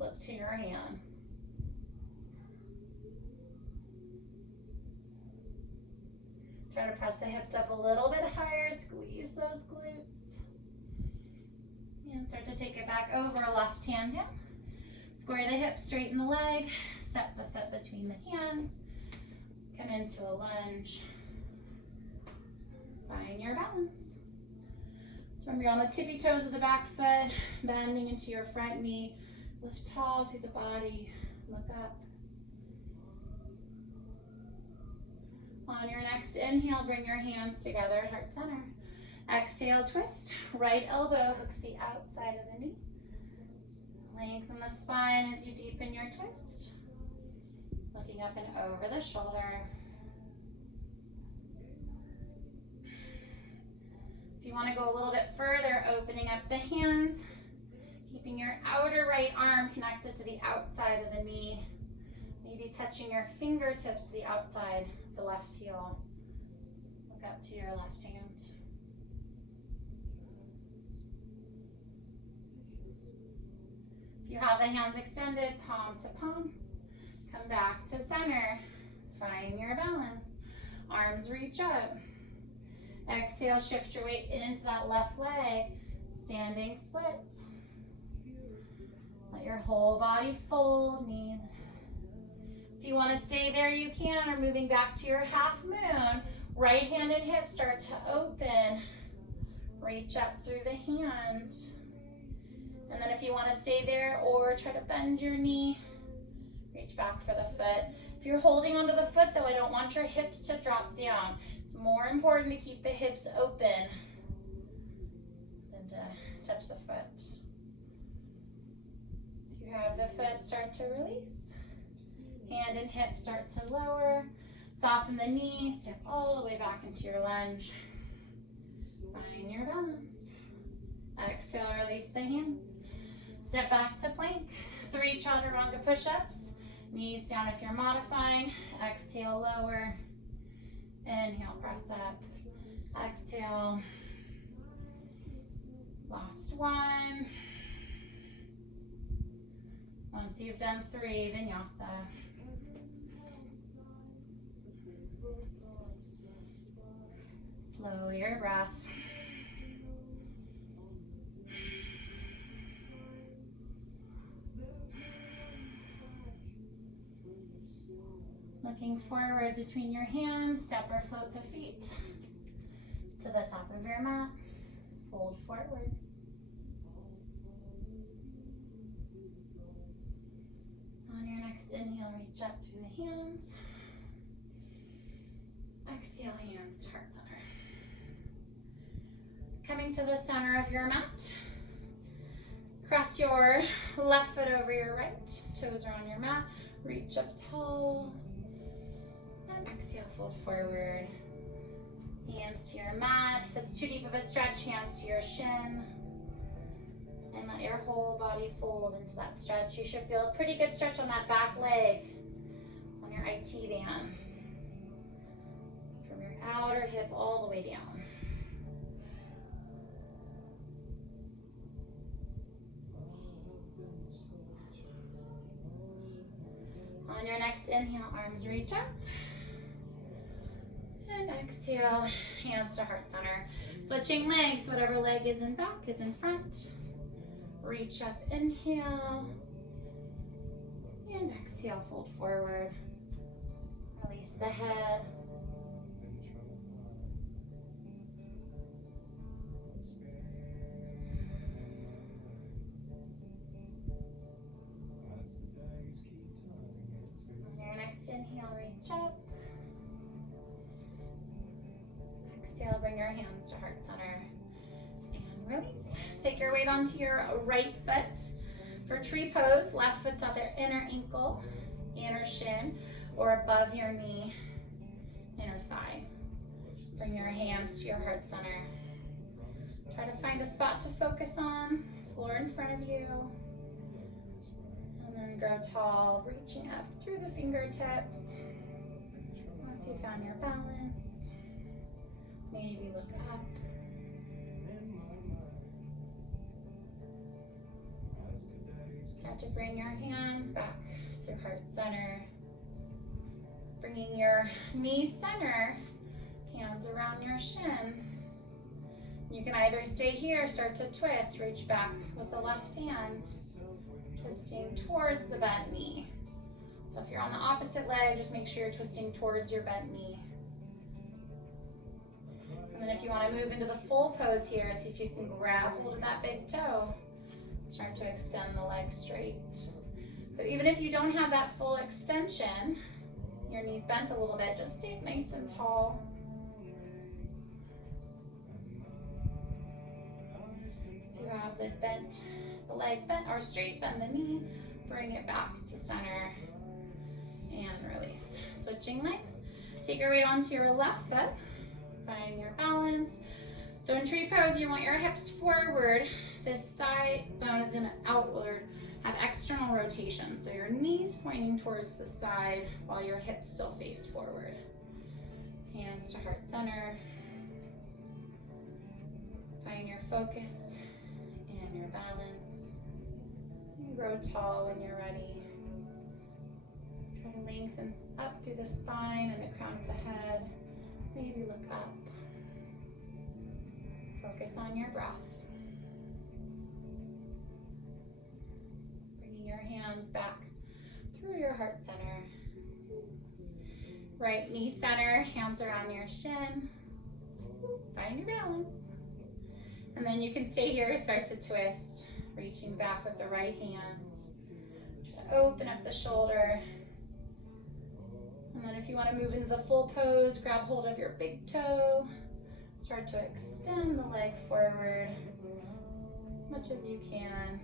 look to your hand. Try to press the hips up a little bit higher, squeeze those glutes. And start to take it back over, left hand down. Square the hips, straighten the leg, step the foot between the hands. Come into a lunge. Find your balance. So remember, you're on the tippy toes of the back foot, bending into your front knee. Lift tall through the body, look up. On your next inhale, bring your hands together at heart center. Exhale, twist. Right elbow hooks the outside of the knee. Lengthen the spine as you deepen your twist. Looking up and over the shoulder. If you want to go a little bit further, opening up the hands, keeping your outer right arm connected to the outside of the knee. Maybe touching your fingertips to the outside of the left heel. Look up to your left hand. If you have the hands extended, palm to palm, come back to center. Find your balance. Arms reach up. Exhale, shift your weight into that left leg. Standing splits. Let your whole body fold, knees. If you want to stay there, you can, or moving back to your half moon. Right hand and hip start to open. Reach up through the hand. And then if you want to stay there or try to bend your knee, reach back for the foot. If you're holding onto the foot though, I don't want your hips to drop down. It's more important to keep the hips open than to touch the foot. If you have the foot, start to release. Hand and hip start to lower. Soften the knee, step all the way back into your lunge. Find your balance. Exhale, release the hands. Step back to plank. 3 chaturanga push-ups. Knees down if you're modifying. Exhale, lower. Inhale, press up. Exhale. Last one. Once you've done 3, vinyasa. Slow your breath. Looking forward between your hands, step or float the feet to the top of your mat. Fold forward. On your next inhale, reach up through the hands. Exhale, hands to heart center. Coming to the center of your mat. Cross your left foot over your right. Toes are on your mat. Reach up tall. And exhale, fold forward. Hands to your mat. If it's too deep of a stretch, hands to your shin. And let your whole body fold into that stretch. You should feel a pretty good stretch on that back leg on your IT band. From your outer hip all the way down. On your next inhale, arms reach up. And exhale, hands to heart center. Switching legs, whatever leg is in back is in front. Reach up, inhale. And exhale, fold forward. Release the head. On your next inhale, reach up. Exhale, bring your hands to heart center. And release. Take your weight onto your right foot. For tree pose, left foot's at their inner ankle, inner shin, or above your knee, inner thigh. Bring your hands to your heart center. Try to find a spot to focus on, floor in front of you. And then grow tall, reaching up through the fingertips. Once you found your balance, maybe look up. Start to bring your hands back to your heart center. Bringing your knee center, hands around your shin. You can either stay here, start to twist, reach back with the left hand, twisting towards the bent knee. So if you're on the opposite leg, just make sure you're twisting towards your bent knee. And then if you want to move into the full pose here, see if you can grab hold of that big toe. Start to extend the leg straight. So even if you don't have that full extension, your knees bent a little bit, just stay nice and tall. If you have the leg bent or straight, bend the knee, bring it back to center, and release. Switching legs. Take your weight onto your left foot, find your balance. So in tree pose, you want your hips forward. This thigh bone is gonna outward, have external rotation. So your knees pointing towards the side while your hips still face forward. Hands to heart center. Find your focus and your balance. And grow tall when you're ready. Try to lengthen up through the spine and the crown of the head. Maybe look up. Focus on your breath. Bringing your hands back through your heart center. Right knee center, hands around your shin. Find your balance. And then you can stay here, start to twist, reaching back with the right hand. Just open up the shoulder. And then if you want to move into the full pose, grab hold of your big toe. Start to extend the leg forward as much as you can.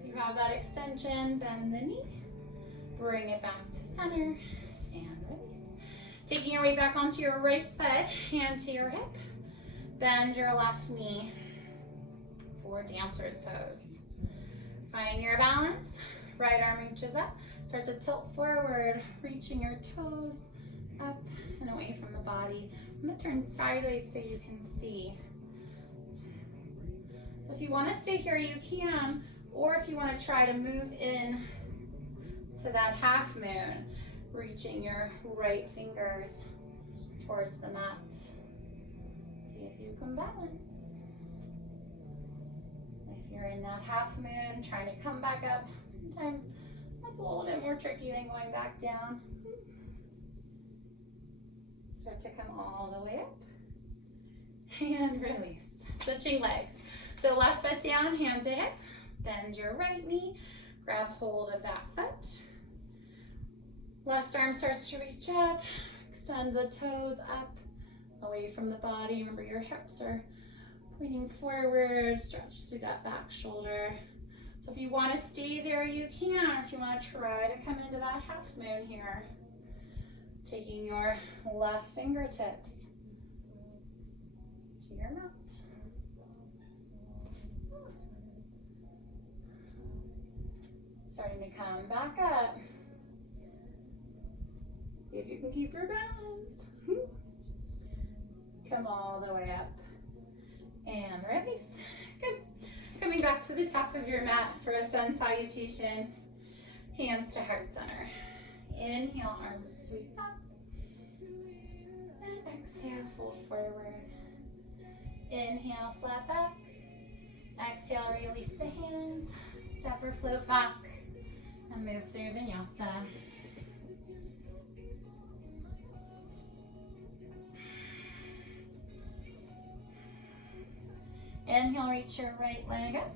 If you have that extension, bend the knee, bring it back to center, and release. Taking your weight back onto your right foot, hand to your hip, bend your left knee for dancer's pose. Find your balance, right arm reaches up, start to tilt forward, reaching your toes up and away from the body. I'm going to turn sideways so you can see. So if you want to stay here, you can, or if you want to try to move in to that half moon, reaching your right fingers towards the mat. See if you can balance. If you're in that half moon, trying to come back up, sometimes that's a little bit more tricky than going back down. Start to come all the way up and release. Switching legs. So left foot down, hand to hip, bend your right knee, grab hold of that foot. Left arm starts to reach up, extend the toes up, away from the body. Remember your hips are Leaning forward, stretch through that back shoulder. So if you want to stay there, you can. If you want to try to come into that half moon here, taking your left fingertips to your mat. Starting to come back up. See if you can keep your balance. Come all the way up and release. Good. Coming back to the top of your mat for a sun salutation. Hands to heart center. Inhale, arms sweep up. And exhale, fold forward. Inhale, flat back. Exhale, release the hands. Step or float back. And move through vinyasa. Inhale, reach your right leg up.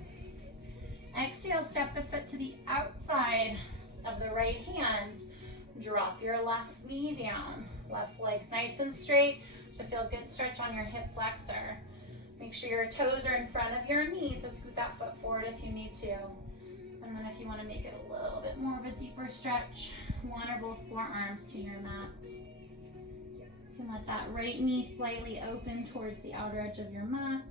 Exhale, step the foot to the outside of the right hand. Drop your left knee down. Left leg's nice and straight. So feel a good stretch on your hip flexor. Make sure your toes are in front of your knees, so scoot that foot forward if you need to. And then if you want to make it a little bit more of a deeper stretch, one or both forearms to your mat. You can let that right knee slightly open towards the outer edge of your mat.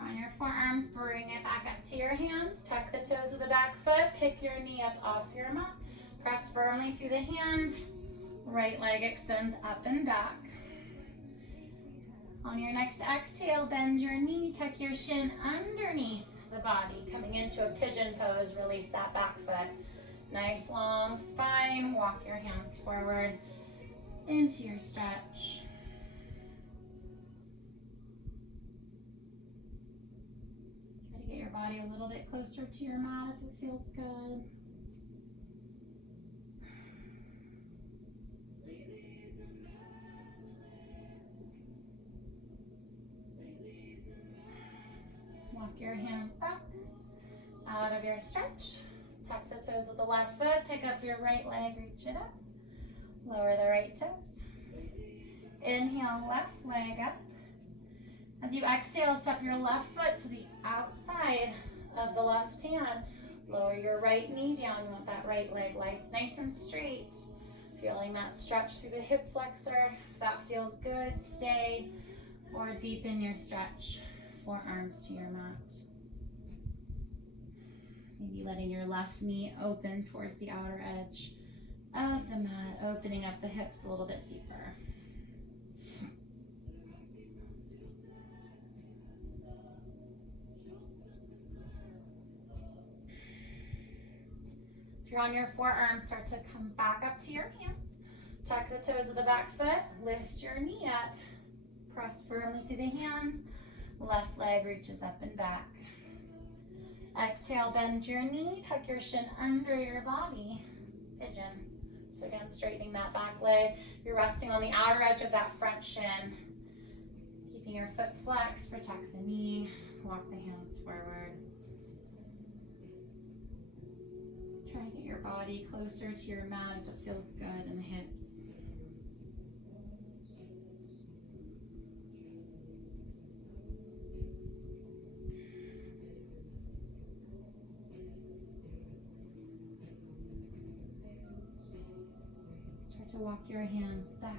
On your forearms, bring it back up to your hands. Tuck the toes of the back foot. Pick your knee up off your mat. Press firmly through the hands. Right leg extends up and back. On your next exhale, bend your knee. Tuck your shin underneath the body. Coming into a pigeon pose, release that back foot. Nice long spine. Walk your hands forward into your stretch. Get your body a little bit closer to your mat if it feels good. Walk your hands back out of your stretch. Tuck the toes of the left foot. Pick up your right leg, reach it up. Lower the right toes. Inhale, left leg up. As you exhale, step your left foot to the outside of the left hand. Lower your right knee down. You want that right leg nice and straight. Feeling that stretch through the hip flexor. If that feels good, stay or deepen your stretch. Forearms to your mat. Maybe letting your left knee open towards the outer edge of the mat, opening up the hips a little bit deeper. If you're on your forearms, start to come back up to your hands. Tuck the toes of the back foot, lift your knee up. Press firmly through the hands. Left leg reaches up and back. Exhale, bend your knee, tuck your shin under your body. Pigeon. So again, straightening that back leg. You're resting on the outer edge of that front shin. Keeping your foot flexed, protect the knee. Walk the hands forward. Try to get your body closer to your mat if it feels good in the hips. Start to walk your hands back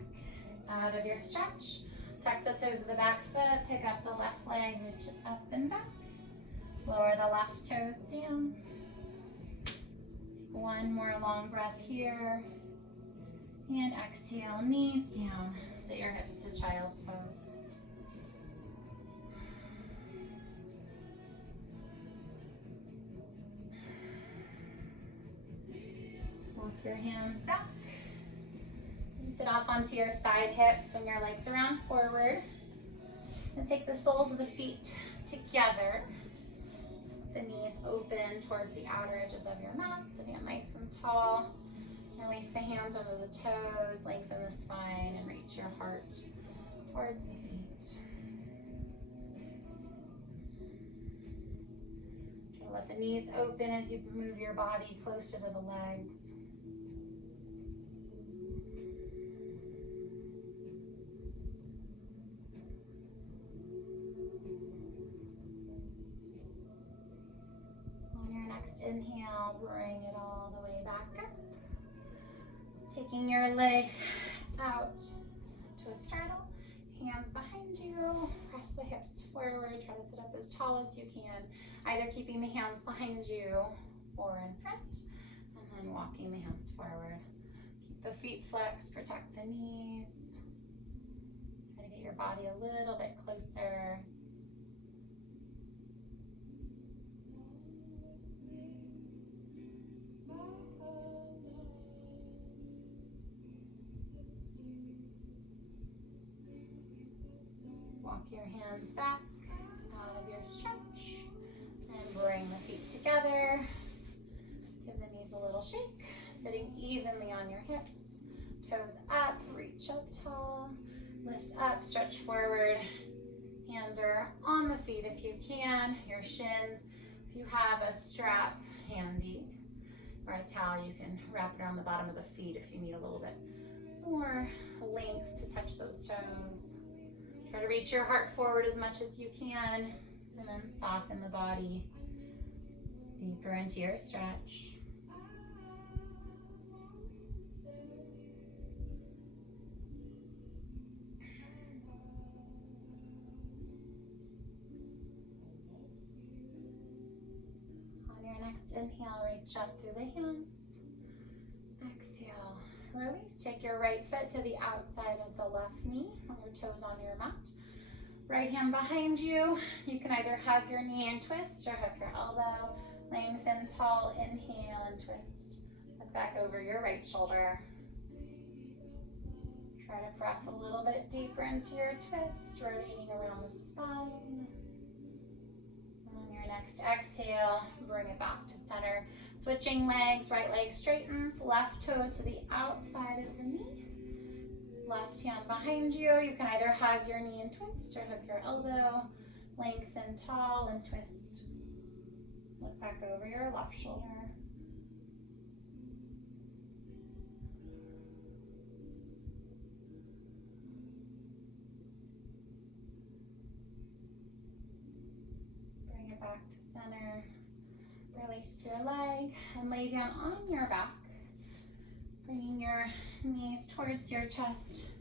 out of your stretch. Tuck the toes of the back foot, pick up the left leg, reach it up and back. Lower the left toes down. One more long breath here. And exhale, knees down. Sit your hips to child's pose. Walk your hands back. Sit off onto your side hips, swing your legs around forward. And take the soles of the feet together. The knees open towards the outer edges of your mat. So get nice and tall. Release the hands over the toes, lengthen the spine, and reach your heart towards the feet. Let the knees open as you move your body closer to the legs. On your next inhale, bring it all the way back up. Taking your legs out to a straddle, hands behind you, press the hips forward, try to sit up as tall as you can, either keeping the hands behind you or in front, and then walking the hands forward. Keep the feet flexed, protect the knees. Try to get your body a little bit closer. Walk your hands back out of your stretch and bring the feet together. Give the knees a little shake, sitting evenly on your hips. Toes up, reach up tall, lift up, stretch forward. Hands are on the feet if you can, your shins. If you have a strap handy or a towel, you can wrap it around the bottom of the feet if you need a little bit more length to touch those toes. Try to reach your heart forward as much as you can, and then soften the body deeper into your stretch. On your next inhale, reach up through the hands. Exhale, release. Take your right foot to the outside of the left knee, on your toes on your mat. Right hand behind you. You can either hug your knee and twist or hook your elbow. Lengthen tall, inhale and twist. Look back over your right shoulder. Try to press a little bit deeper into your twist, rotating around the spine. On your next exhale, bring it back to center. Switching legs, right leg straightens, left toes to the outside of the knee. Left hand behind you. You can either hug your knee and twist or hook your elbow. Lengthen tall and twist. Look back over your left shoulder. Bring it back to center. Release your leg and lay down on your back. Bringing your knees towards your chest.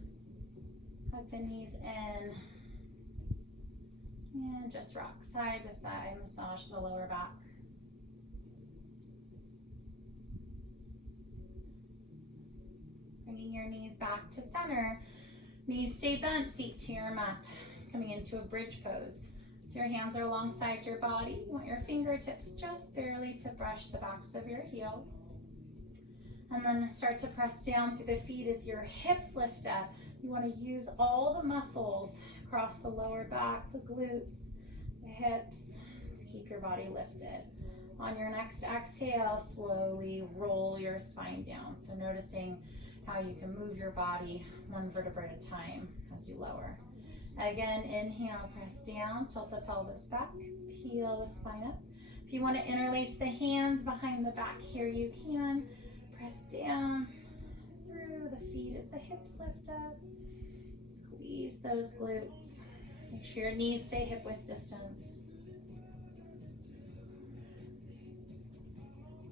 Hug the knees in. And just rock side to side. Massage the lower back. Bringing your knees back to center. Knees stay bent, feet to your mat. Coming into a bridge pose. So your hands are alongside your body. You want your fingertips just barely to brush the backs of your heels. And then start to press down through the feet as your hips lift up. You want to use all the muscles across the lower back, the glutes, the hips, to keep your body lifted. On your next exhale, slowly roll your spine down. So noticing how you can move your body one vertebra at a time as you lower. Again, inhale, press down, tilt the pelvis back, peel the spine up. If you want to interlace the hands behind the back here, you can. Press down through the feet as the hips lift up. Squeeze those glutes. Make sure your knees stay hip width distance.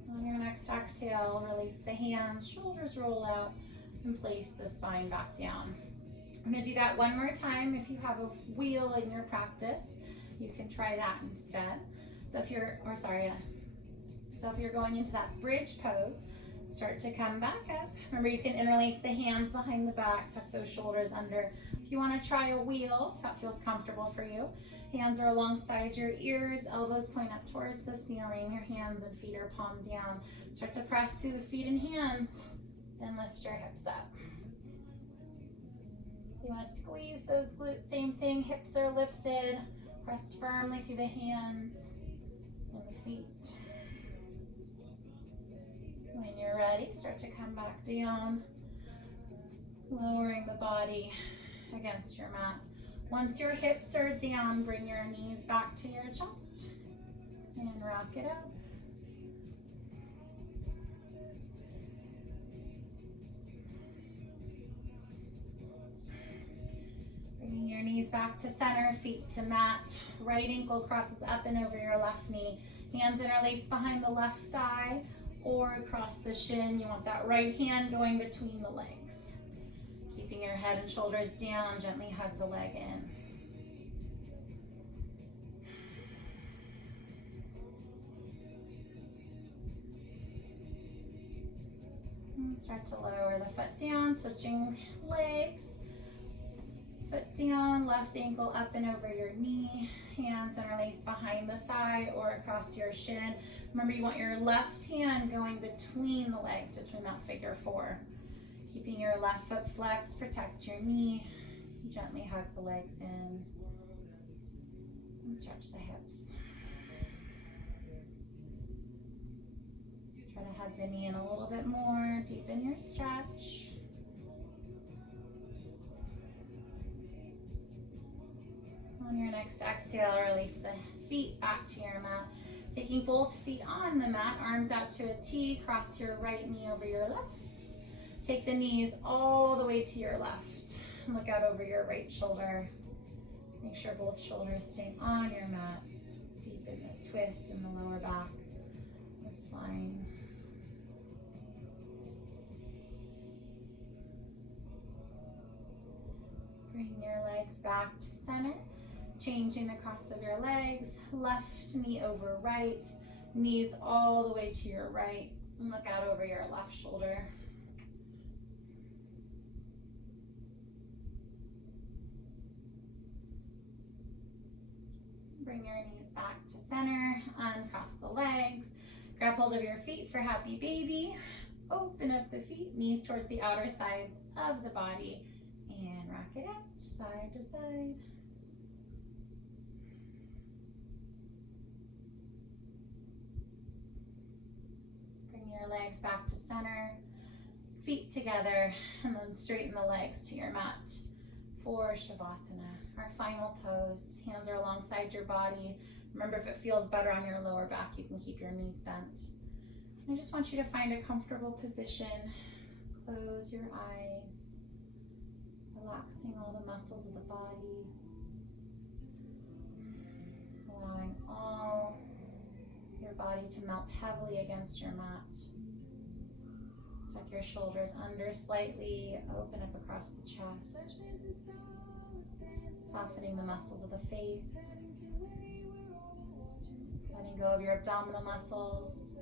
On your next exhale, release the hands, shoulders roll out, and place the spine back down. I'm going to do that one more time. If you have a wheel in your practice, you can try that instead. So if you're going into that bridge pose, start to come back up. Remember, you can interlace the hands behind the back, tuck those shoulders under. If you want to try a wheel, if that feels comfortable for you, hands are alongside your ears, elbows point up towards the ceiling, your hands and feet are palm down. Start to press through the feet and hands, then lift your hips up. You want to squeeze those glutes, same thing, hips are lifted, press firmly through the hands and the feet. When you're ready, start to come back down, lowering the body against your mat. Once your hips are down, bring your knees back to your chest. And rock it out. Bringing your knees back to center, feet to mat. Right ankle crosses up and over your left knee. Hands interlaced behind the left thigh or across the shin. You want that right hand going between the legs. Keeping your head and shoulders down, gently hug the leg in. And start to lower the foot down, switching legs. Foot down, left ankle up and over your knee. Hands interlaced behind the thigh or across your shin. Remember, you want your left hand going between the legs, between that figure four. Keeping your left foot flexed, protect your knee. Gently hug the legs in. And stretch the hips. Try to hug the knee in a little bit more. Deepen your stretch. On your next exhale, release the feet back to your mat. Taking both feet on the mat, arms out to a T, cross your right knee over your left. Take the knees all the way to your left. Look out over your right shoulder. Make sure both shoulders stay on your mat. Deepen the twist in the lower back, the spine. Bring your legs back to center. Changing the cross of your legs, left knee over right, knees all the way to your right, and look out over your left shoulder. Bring your knees back to center, uncross the legs, grab hold of your feet for happy baby, open up the feet, knees towards the outer sides of the body, and rock it out, side to side. Your legs back to center, feet together, and then straighten the legs to your mat for Shavasana, our final pose. Hands are alongside your body. Remember, if it feels better on your lower back, you can keep your knees bent. I just want you to find a comfortable position. Close your eyes, relaxing all the muscles of the body, allowing all your body to melt heavily against your mat. Tuck your shoulders under slightly, open up across the chest. Softening the muscles of the face. Letting go of your abdominal muscles.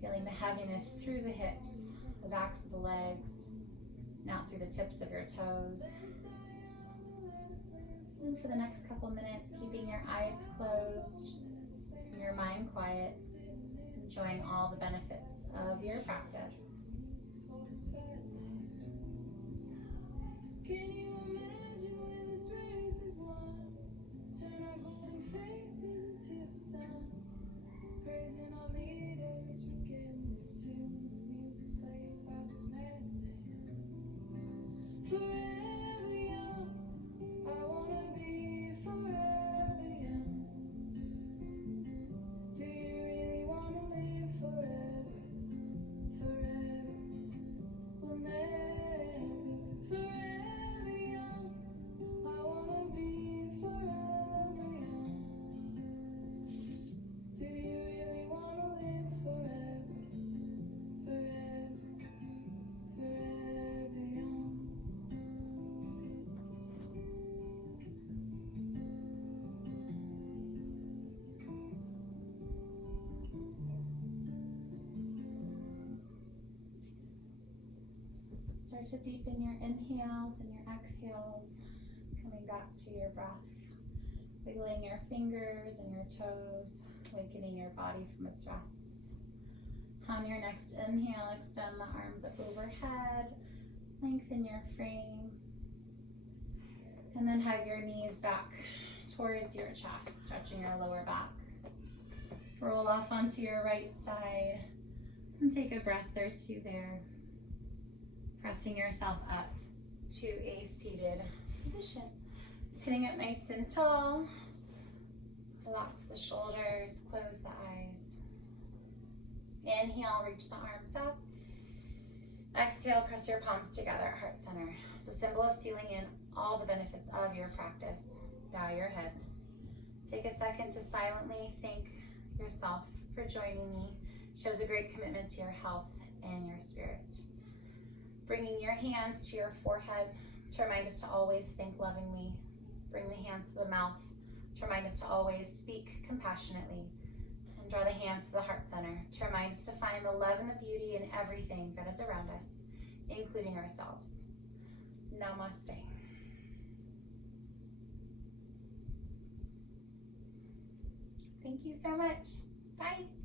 Feeling the heaviness through the hips, the backs of the legs, and out through the tips of your toes. And for the next couple minutes, keeping your eyes closed, your mind quiet, enjoying all the benefits of your practice. Can you imagine when this race is won? Turn our golden faces into the sun. Praising our leaders, we're getting in tune. The music's played by the madman. Forever young, I wanna be forever young. Do you really wanna live forever? Forever, we'll never. Forever young, I wanna be forever young. Do you really wanna live forever? Forever, forever young. Start to deepen your inhales and your exhales, coming back to your breath, wiggling your fingers and your toes, awakening your body from its rest. On your next inhale, extend the arms up overhead, lengthen your frame, and then hug your knees back towards your chest, stretching your lower back. Roll off onto your right side and take a breath or two there. Pressing yourself up to a seated position. Sitting up nice and tall. Relax the shoulders, close the eyes. Inhale, reach the arms up. Exhale, press your palms together at heart center. It's a symbol of sealing in all the benefits of your practice. Bow your heads. Take a second to silently thank yourself for joining me. Shows a great commitment to your health and your spirit. Bringing your hands to your forehead to remind us to always think lovingly. Bring the hands to the mouth to remind us to always speak compassionately. And draw the hands to the heart center to remind us to find the love and the beauty in everything that is around us, including ourselves. Namaste. Thank you so much. Bye.